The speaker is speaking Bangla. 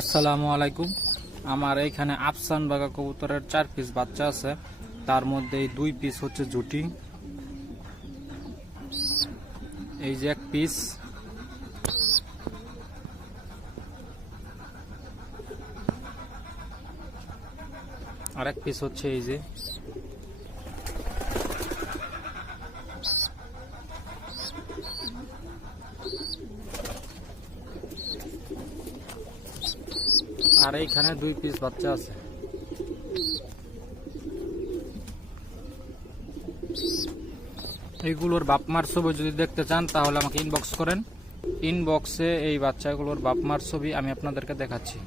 আসসালামু আলাইকুম। আমার এইখানে আফসান বাগা কবুতরের 4 পিস বাচ্চা আছে, তার মধ্যে 2 পিস হচ্ছে জুটি। এই যে 1 পিস, আর 1 পিস হচ্ছে এই যে। আর এইখানে 2 পিস বাচ্চা আছে। এইগুলোর বাপমার ছবি যদি দেখতে চান তাহলে আমাকে ইনবক্স করেন। ইনবক্সে এই বাচ্চাগুলোর বাপমার ছবি আমি আপনাদেরকে দেখাচ্ছি।